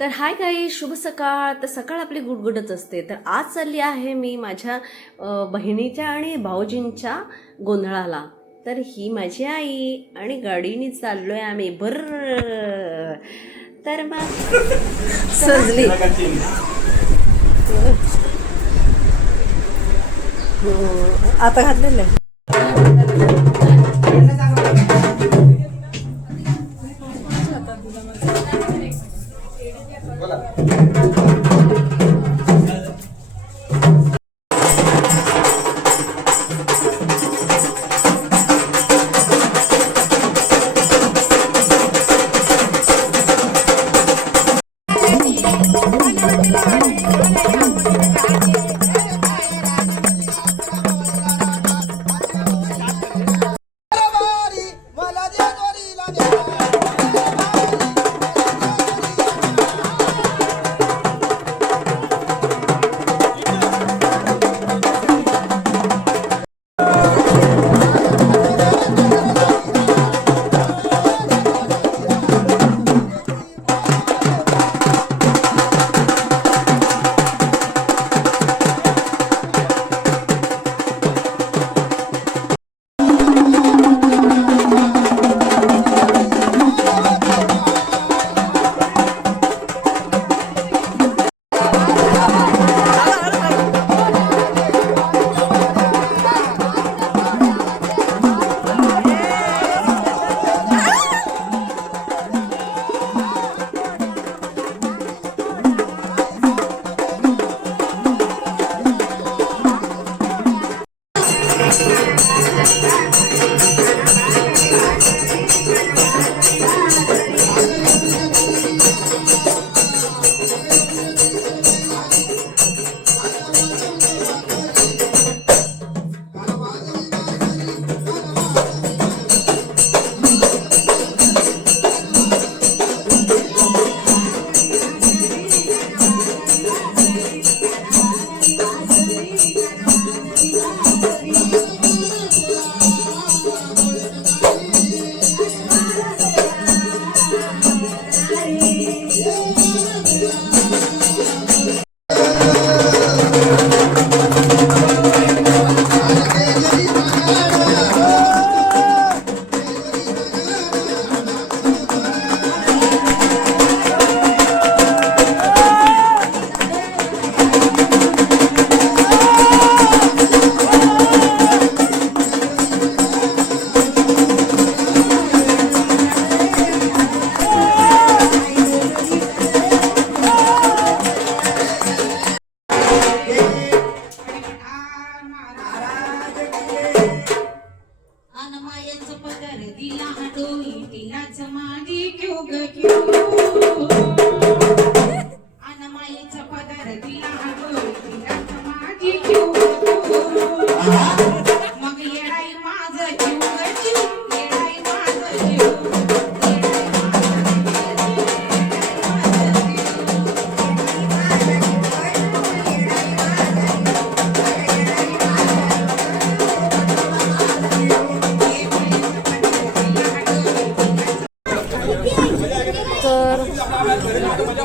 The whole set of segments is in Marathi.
तर हाय काही शुभ सकाळ. तर सकाळ आपली गुडगुडच असते. तर आज चालली आहे मी माझ्या बहिणीच्या आणि भाऊजींच्या गोंधळाला. तर ही माझी आई आणि गाडीने चाललोय आम्ही भर. तर मग सजली आता घातलेलं आहे.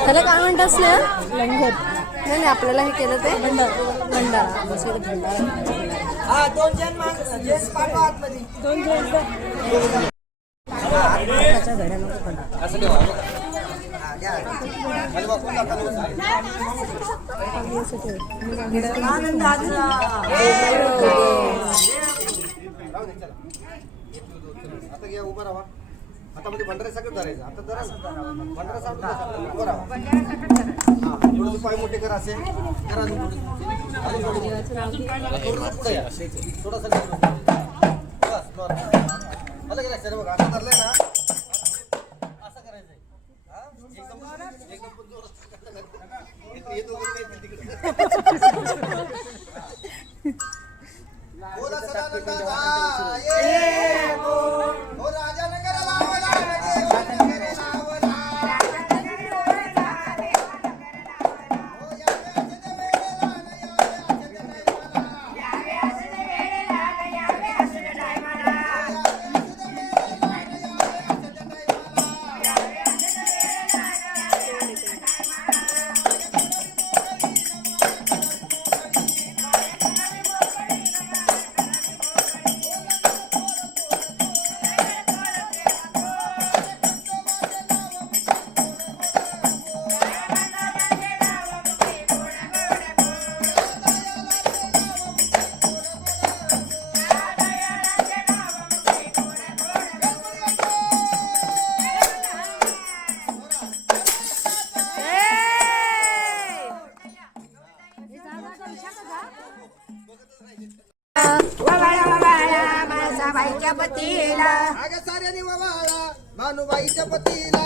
त्याला काय म्हणतात ना लंगर. नाही आपल्याला हे केलं ते भंडारा. आता घ्या उभा राहा. आता मध्ये भंडारा सगळं धरायचं. आता धरा भंडारा साहेब उभा राहा. थोडंसं पाय मोठे करा. असे करा. थोडंसं मला गेला सर बघा. आता धरलंय ना असं करायचंय. एकदम पण जोरात येत वगैरे तिकडे बोला सदानंद ये हो राजा नगर लावला नगर लावला हो यावे असते वेळेला यावे असते वेळेला यावे असते टायमाला यावे असते वेळेला यावे असते टायमाला आणि ववाळा भानुबाईच्या पतीला